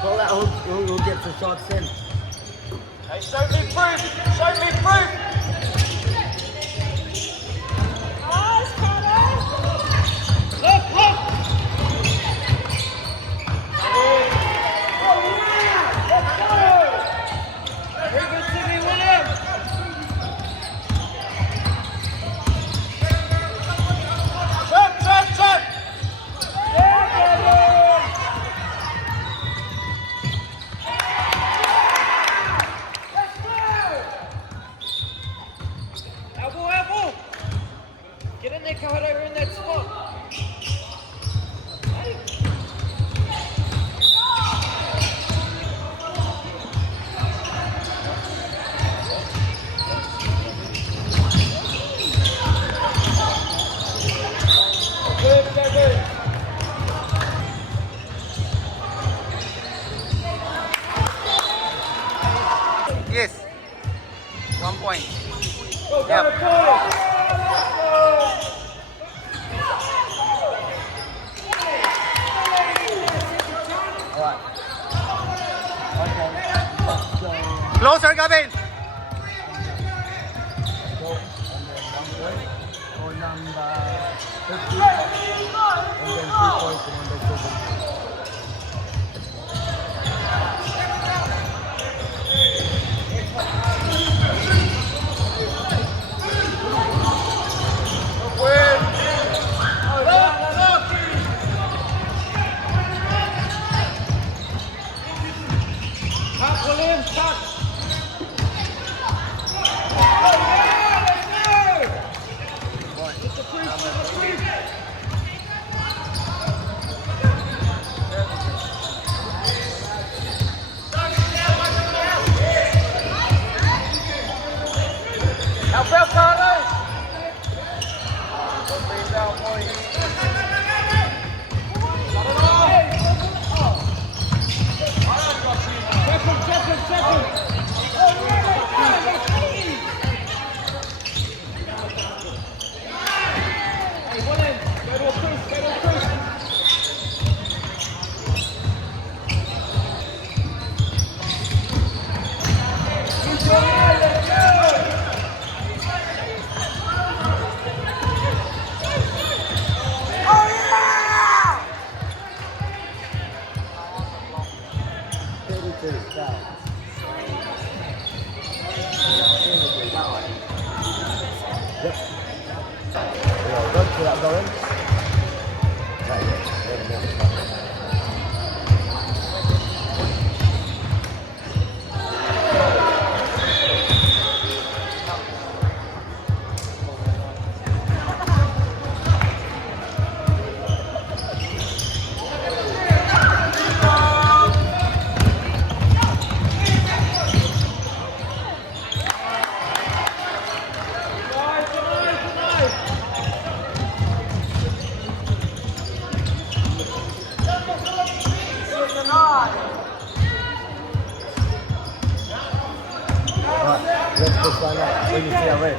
Call that who gets the shots in. Hey, show me proof! Show me proof! Look, look! Let's go! Very good, Timmy, William! Chop, chop, chop! Get in there, Kahara, we're in that spot. Good. Yes. 1 point. Yep. Closer, Gavin. For number 50. And then 3 points for number 17. William, cut! Help out, Carlos! Let's just line up so you see our red.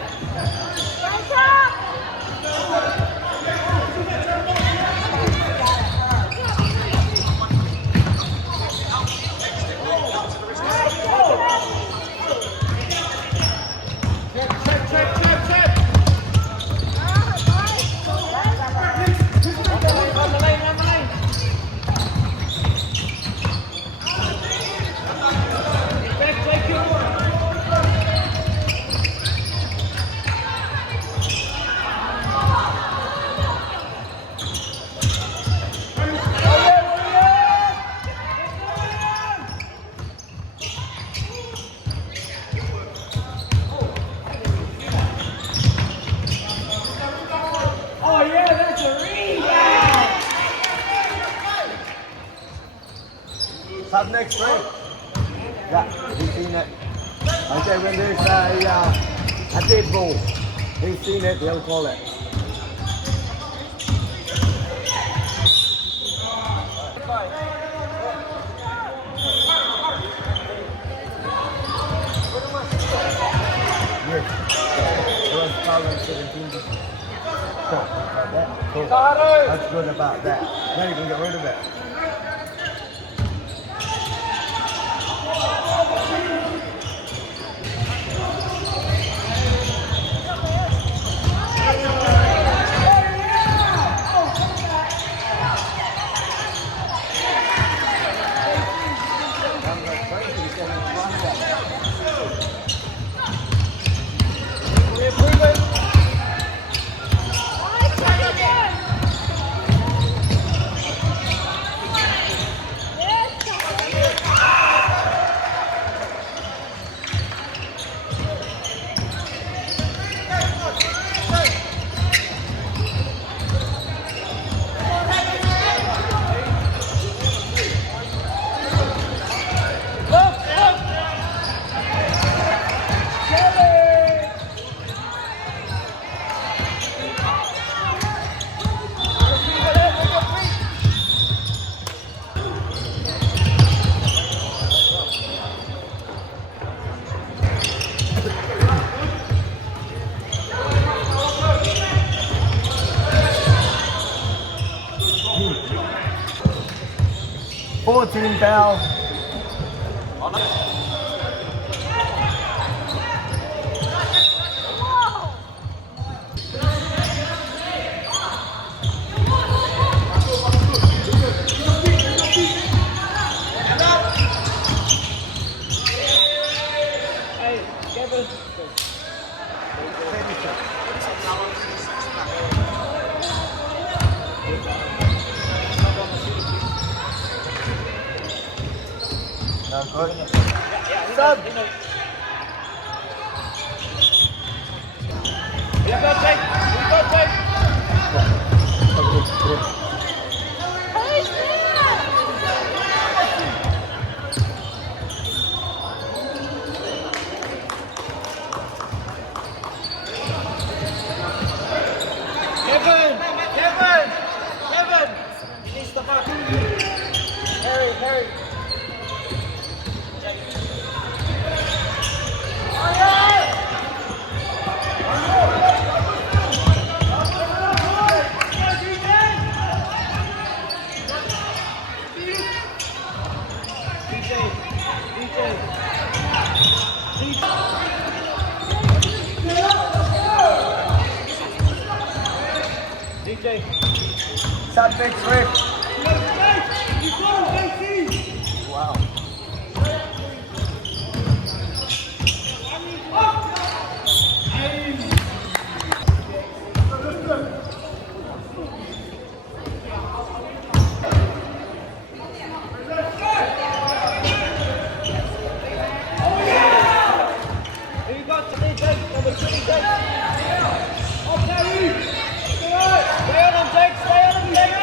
Up next, right? Yeah, he's seen it. Okay, when there's a dead ball, he's seen it, he'll call it. Yes. It was foul on 17. Cool. Like that. Cool. That's good about that. Now you can get rid of it. 14 foul. Hey, Kevin. No good. Sub. You go take. You go take. Kevin. Kevin. Kevin. He needs the back. Harry. Harry. DJ. Submit Swift. Wow. Who you got? DJ. Number 3, DJ. Okay. Stay on him, Jake. Stay on him, Jake.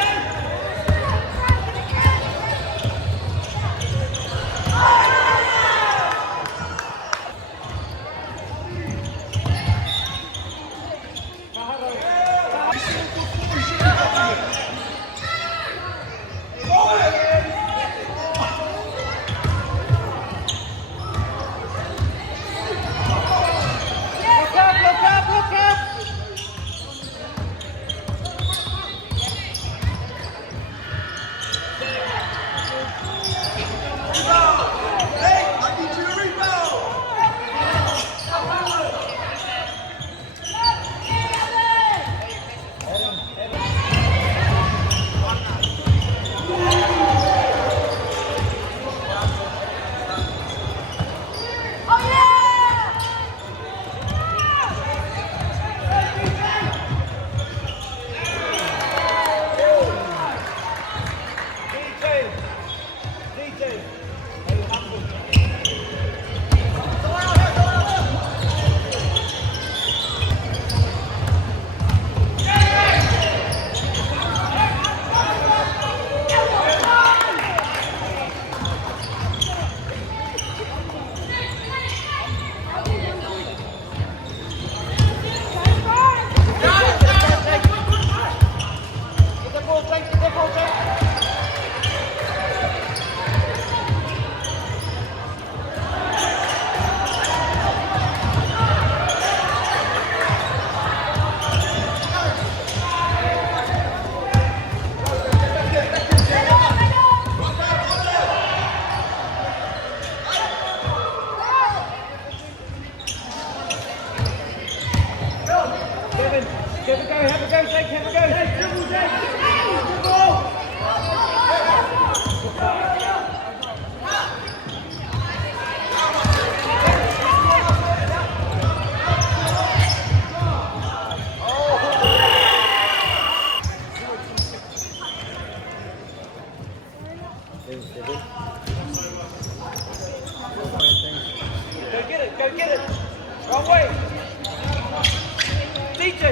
Look up, look up, look up. DJ. Hey, humble. Get the ball, Jake. Get the ball, Jake. Kevin, go, have a go, Jake, have a go. Hey, dribble, Jake, dribble. Go get it. Wrong way. DJ.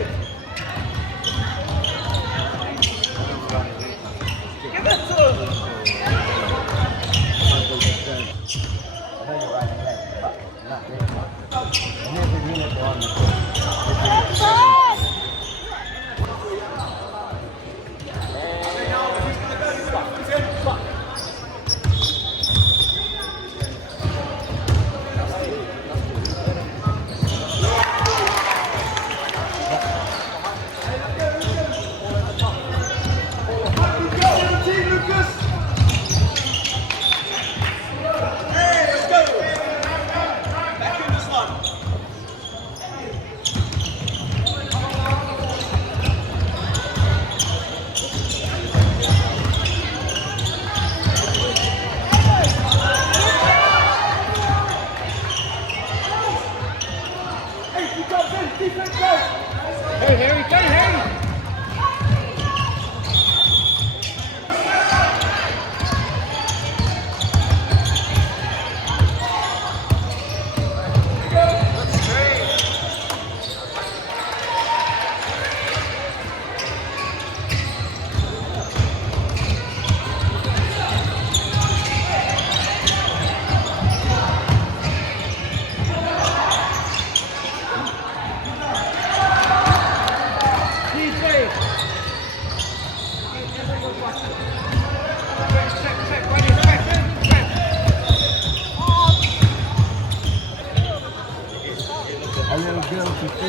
Give it to him. I know you're right ahead, but not this one. Here's the unit on the court.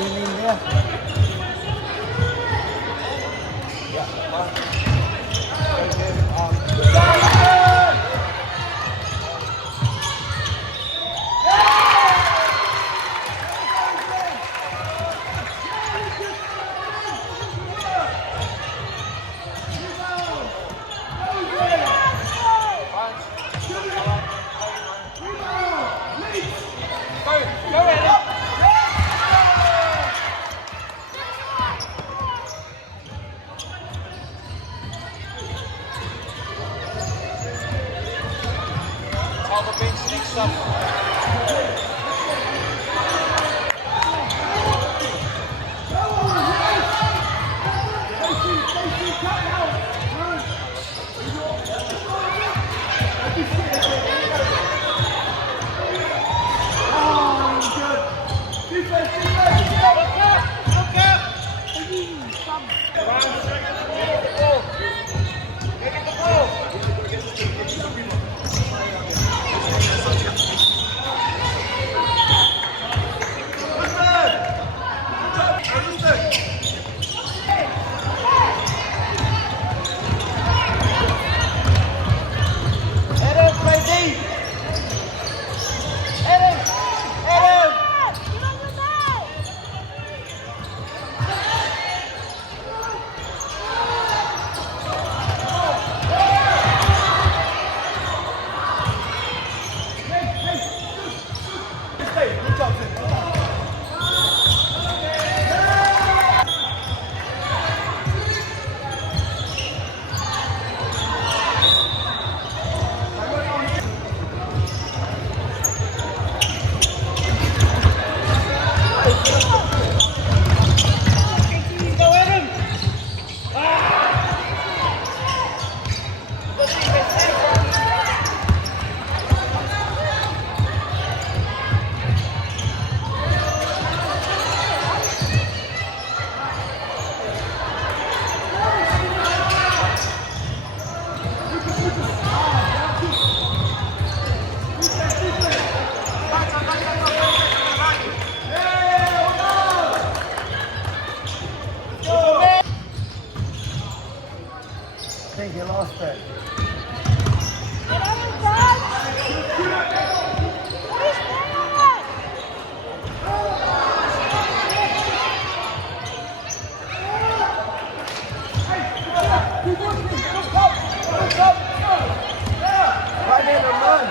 in there. Yeah, come on. Tell the bench next up. I think he lost it. Right in and run.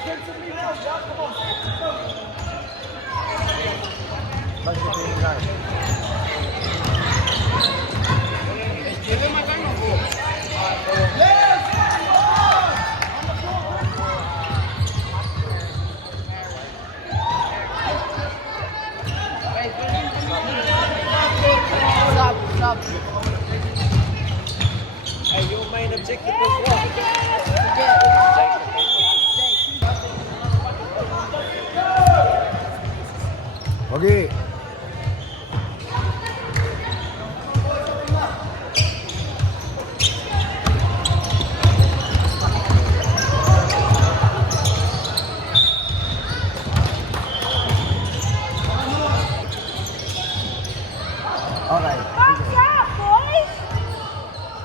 Defensively now, yeah, come on. Basta tingnan. Hey, your main objective was what? Okay. Okay.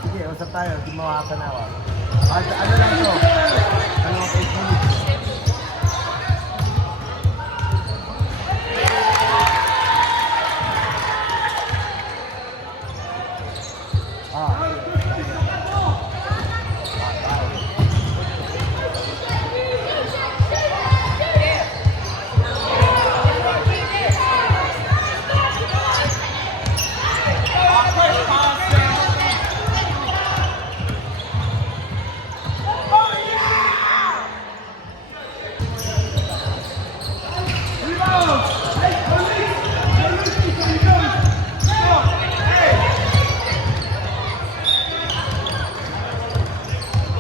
Sige, usap tayo. Di mawakanawa. Ano lang to? Ano 8 minutes?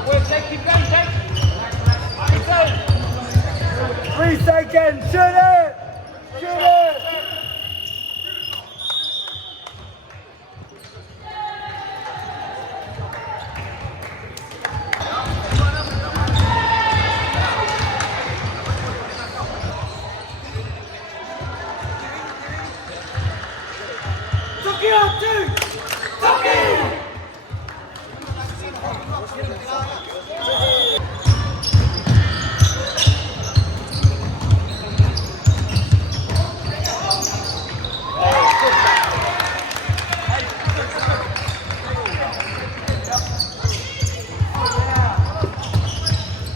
Wait, take, keep going, take. Keep going. 3 seconds! Shoot it! Shoot it! Tuck it up, dude! Tuck it!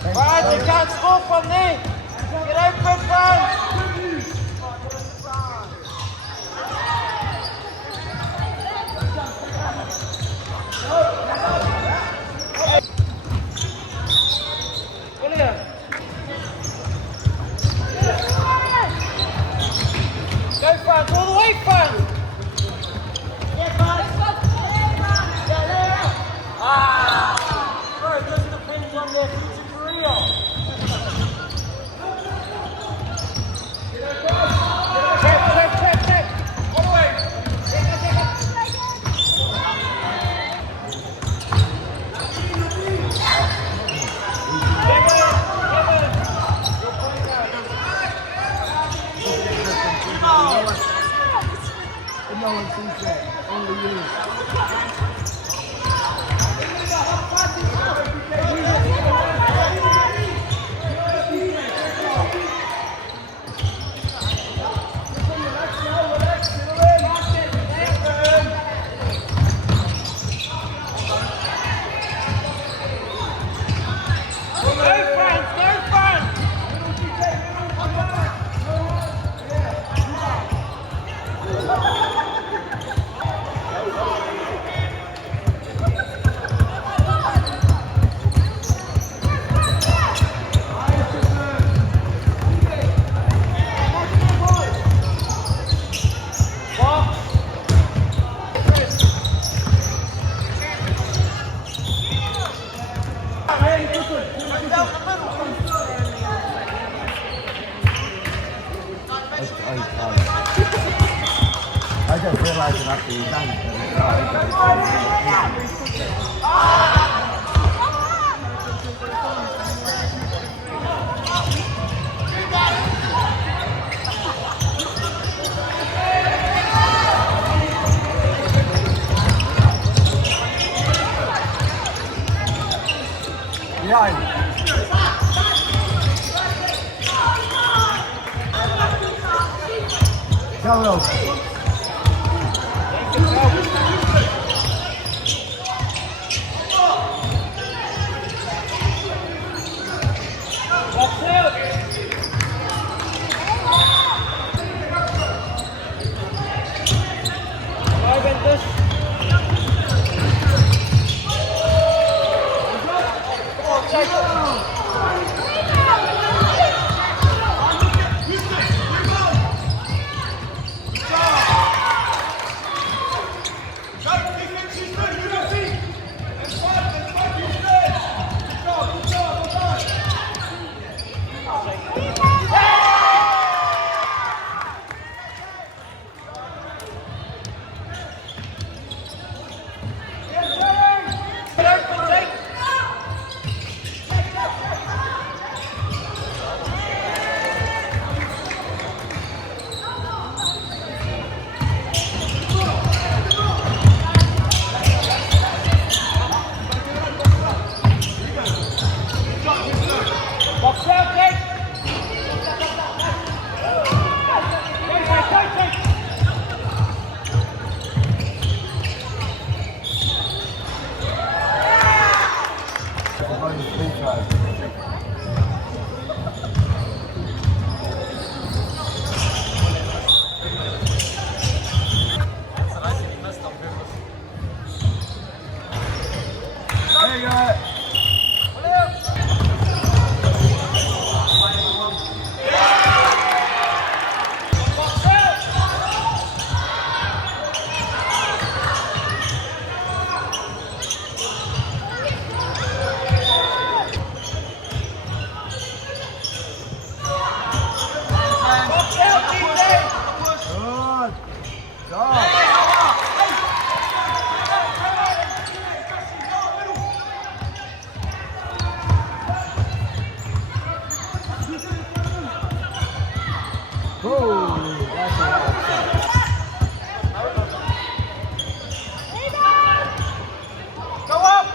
Fans, you can't score from there. Get open, fans. William. Go, fans, all the way, fans. Bro, this depends on their future career. Check. All the way. No one sees that. Only you. I just realized that after you're done. Behind. Go, That's it. Oh, that's an outside. Go up!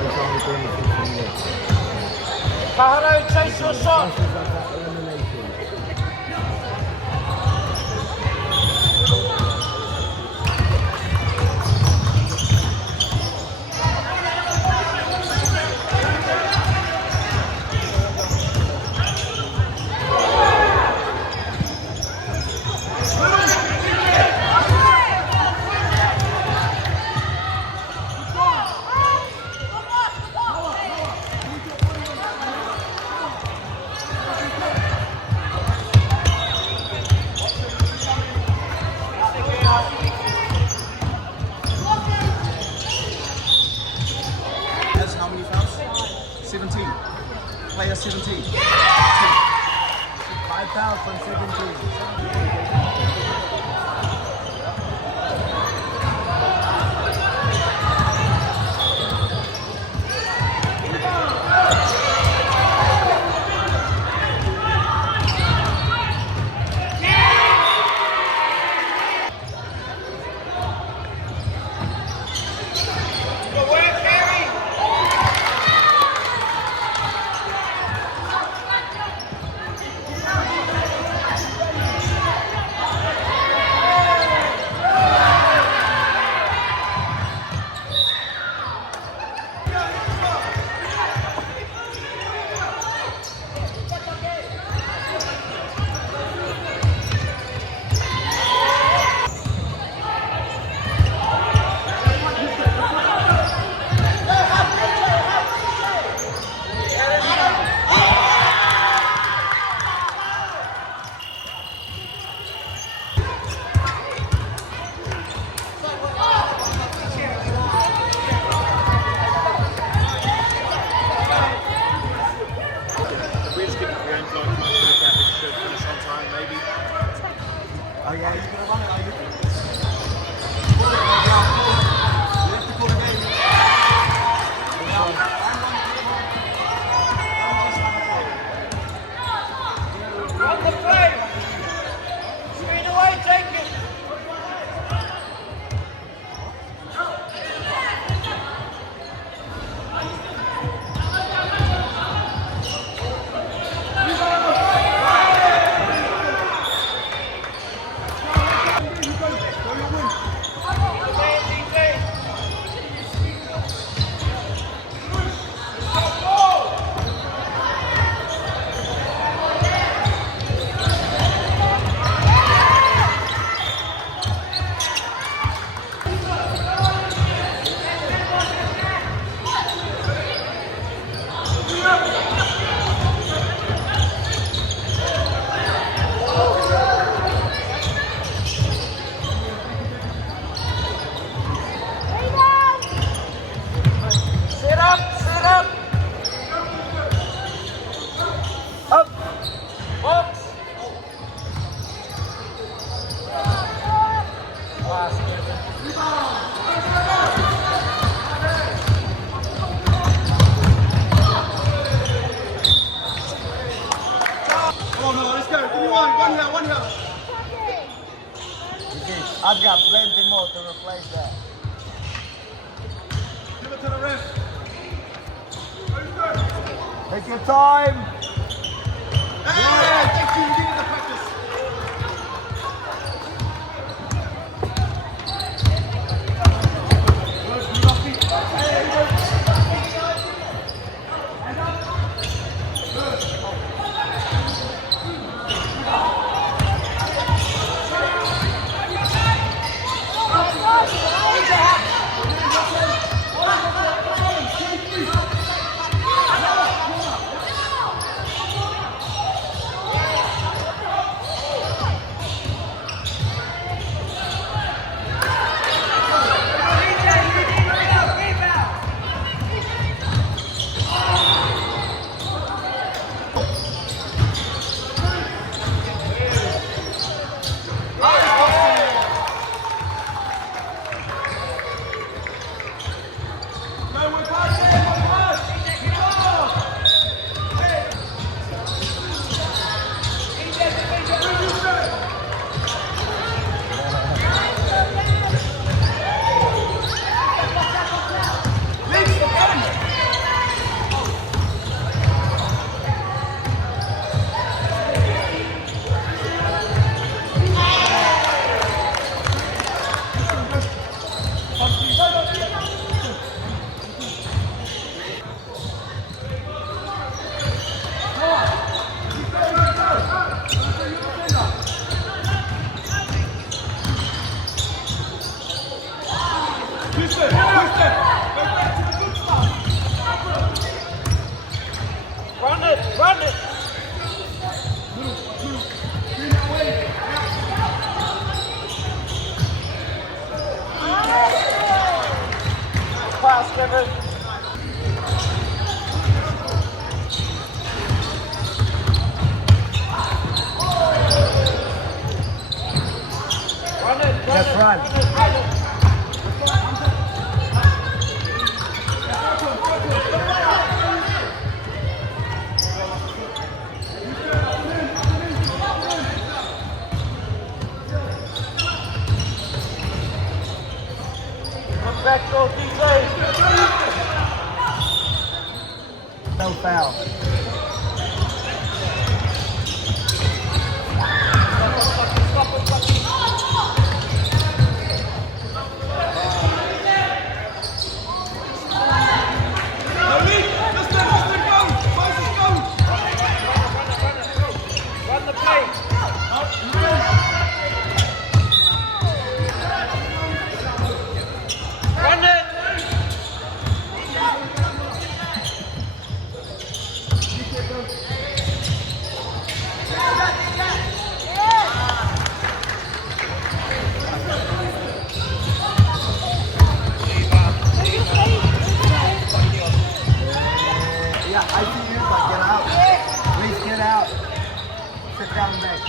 It's only been 15 minutes. Bahrain, chase your shot! This is about elimination. I've got plenty more to replace that. Give it to the ref. Take your time. Hey, thank you. Give it the practice. Run it, run it. Pass, Kevin. Run it, Just run. Come back, go, DJ. No foul. Run the play. Run it. Yeah, I see you, but get out. Please get out. Sit down back.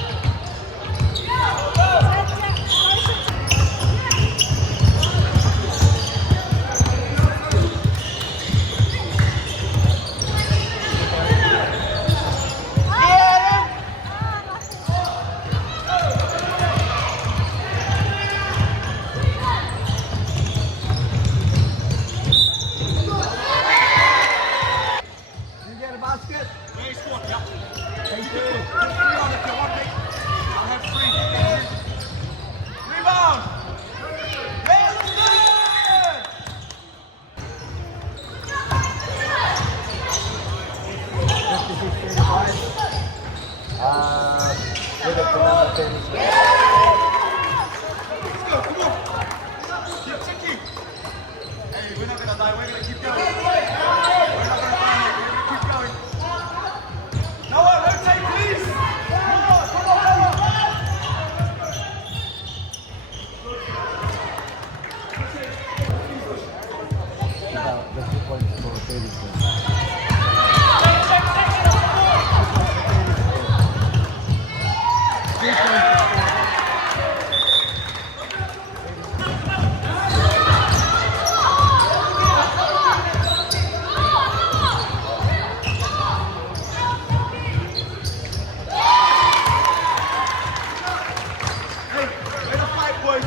You get a basket? Thank you. Rebound. Very good. 56-35. With a number 10. Let's go, come on. Keep ticking. Hey, we're not going to die. We're going to keep going. We're not going to die here. We're going to keep going. Noah, rotate, please. Come on, come on, come on. About the 2 points for 30. Hey, we're going to fight, boys.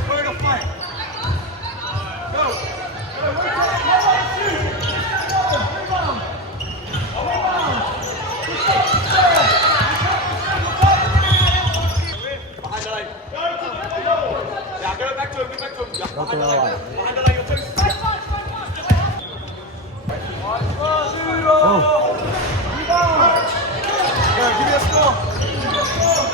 Open the line. Underline your toes. Oh. Yeah, give me a score.